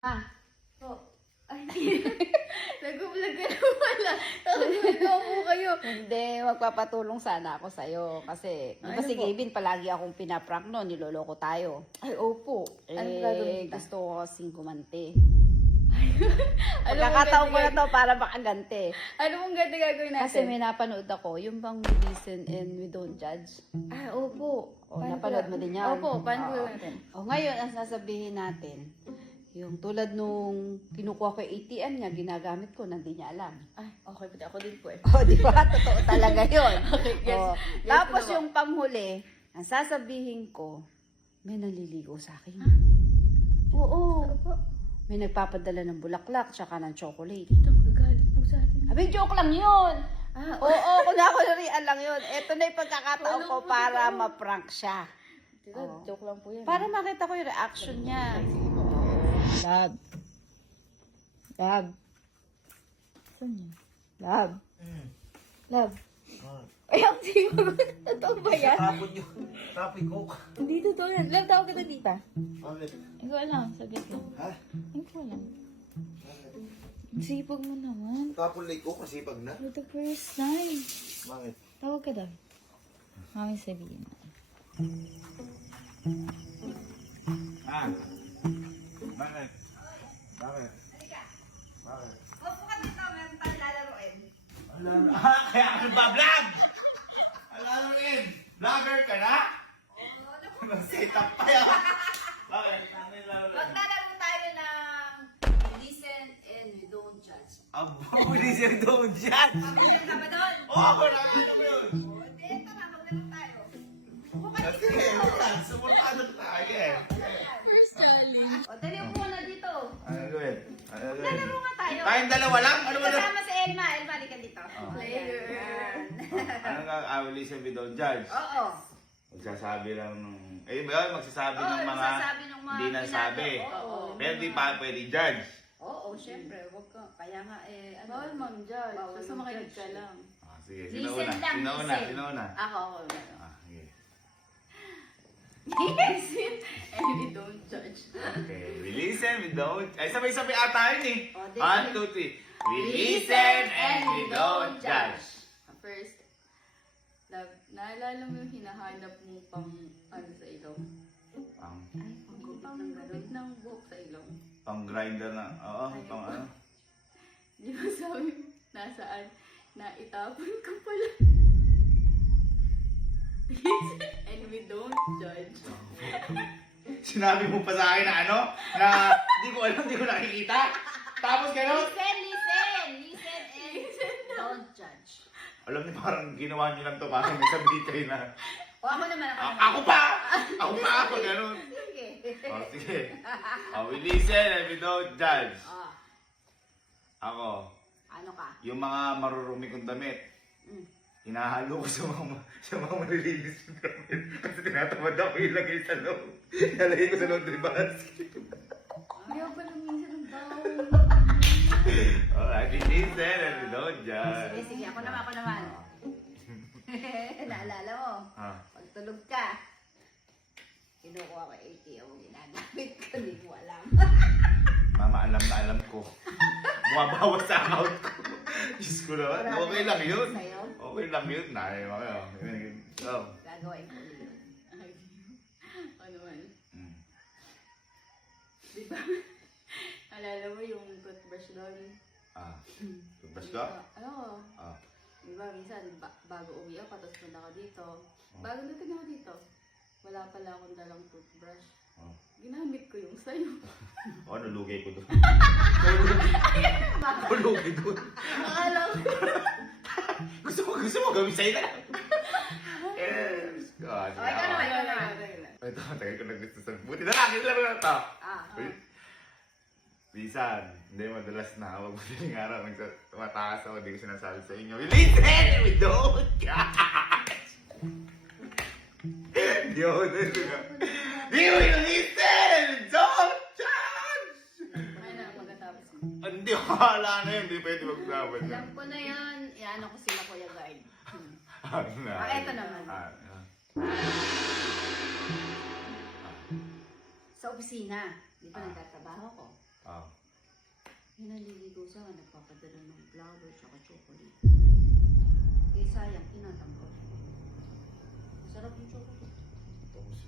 Ah, Po. Ay, nag-vlog ka na pala. Nag-vlog po kayo. hindi, magpapatulong sana ako sa'yo. Kasi, di ba Ano si po? Gavin, palagi akong pinaprank no, niloloko tayo. Ay, opo. Ano gagawin kita? Gusto ko kasing gumante. Ano Pagkakataon ko mong na to para makagante. Ano mong ganda gagawin natin? Kasi may napanood ako, yung bang we listen and we don't judge. Ah, opo. O, napanood mo din yan? Opo, paano Oo. gagawin natin? O, ngayon, ang sasabihin natin, yung tulad nung kinukuha ko yung ATM niya, ginagamit ko, hindi niya alam. Ay, okay po. Ako din po eh. O, di ba? Totoo talaga yun. Okay, yes. O, Yes, tapos ano ba? yung panghuli, ang sasabihin ko, may naliligo sa akin. Oo. Opo. May nagpapadala ng bulaklak, tsaka ng chocolate. Tito, magagalit po sa atin. Abi, joke lang yun. Ah, Oo, kunakurian lang yun. Ito na yung pagkakataon ko Walang para totoo. ma-prank siya. Tito, Oo. joke lang po yan. Para makita ko yung reaction niya. Love. Love. Saan yun? Love. Love. Ay, ang sigo. Totoo ba yan? Tapon yun. Tapon ko. Hindi totoo yan. Love, tawag kita tita. Bakit? Hindi ko alam. Saglit lang. Ha? Hindi ko alam. Ang sipag mo naman. Tapon like ko kasi pag na. For the first time. Bakit? Tawag ka daw. Mami sabihin. Ah. Bakit? Bakit? Bakit? Opo ka dito, meron tayong lalaroin. Kaya ka nagbablog! Alam mo rin! Vlogger ka na? Nag-set up pa yan! Bakit? Ano yung laro rin? Maglalaro tayo ng listen and we don't judge. Abo, hindi siya doon dyan! Pabigyan ka ba doon? Oo, nakakano mo yun! O, di, tara, maglaro tayo. Opo ka Kasi, dito. sumurtado tayo eh. First challenge. O, dali mo muna dito. Ano gawin? Ano gawin? Laro nga tayo. Tayong dalawa lang? Ano ba na? Kasama si Elma. Elma, di ka dito. Oh. Player. Ayan. Ano nga, I will listen without judge. Oo. Magsasabi lang ng... Eh, ba, magsasabi Oo, ng mga... magsasabi ng mga hindi nasabi. Oo. Pero di pa pwede judge. Oo, syempre. Wag ka. Kaya nga, ano. Bawal ma'am dyan. Bawal Basta ma'am makinig judge. ka lang. Ah, sige, Listen sinauna. lang, Sinauna, listen. sinauna. Ako. Ah, sige. Listen and we don't judge. Okay, we listen, we don't... Ay, sabay-sabay ata yun eh. Oh, di- 1, 2, 3. We listen and we don't judge. First, love, naalala mo yung hinahanap mo pang ano sa ilong? Pang, Pang gupit ng buhok sa ilong. pang grinder na... Oo, pang ano. Di ba sabi mo, nasaan? Naitapon ka pala. Listen and we don't judge. Sinabi mo pa sa akin na ano? Na di ko alam, di ko nakikita. Tapos gano'n. Listen and don't judge. Alam niyo, parang ginawa niyo lang to para may sabihin kayo na... O, ako naman. Ako pa! Ako pa ako, gano'n. Sige. Oh, sige. Oh, we listen and we don't judge. Oh, Ako, ano ka? yung mga marurumi kong damit, Mm. hinahalo ko sa mga malilinis kong damit. Kasi tinatamad ako ilagay sa loob. Nalagay ko sa laundry basket. Ayaw pa lang minsan ng bawal. Alright, we listen and we don't judge. Sige, ako naman. Naalala mo, Ah. pag tulog ka, kinukuha ko ATM, ginagamit ko, hindi mo alam. Mama, alam na alam ko. Bumabawas sa account ko. Diyos ko naman. Okay lang yun. Sa'yo, Okay lang yun. Naya mo kayo. So, gagawin ko yun. Ay, ano man. mm. Di ba? Alala mo yung toothbrush doon? Ah. Toothbrush ka? Ano? Ah. Di ba, minsan, bago uwi ako, tapos punta ka dito. Bago natin ako dito, wala pala akong dalang toothbrush. Oh. Ginamit ko yung sa'yo. Oh, nalugay ko doon. Nalugay doon. Akala ko. Gusto mo gawin sa'yo na lang. Yes. God. Okay, ikaw naman. Ito, tagal ko na gusto sabihin. Buti na lang, ito lang na ito. Ah, Bisan, hindi madalas na. Huwag madaling araw. Tumatakas ako, hindi ko sinasabi sa inyo. We listen and we don't judge. Di ako na Di we listen and we don't judge. Ay na, pagkatapos ko. Hindi, wala na yun. Hindi pwede magsabi na. alam ko na yan. Iano ko sila Kuya Guard. Ano? Eto naman. Sa opisina, di ba nagtatrabaho ko? Yung naliligo sa akin, nagpapadala ng flower tsaka chocolate. Eh sayang, tinatanggap. Sarap yung chocolate. Tapos